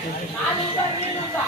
아니다니다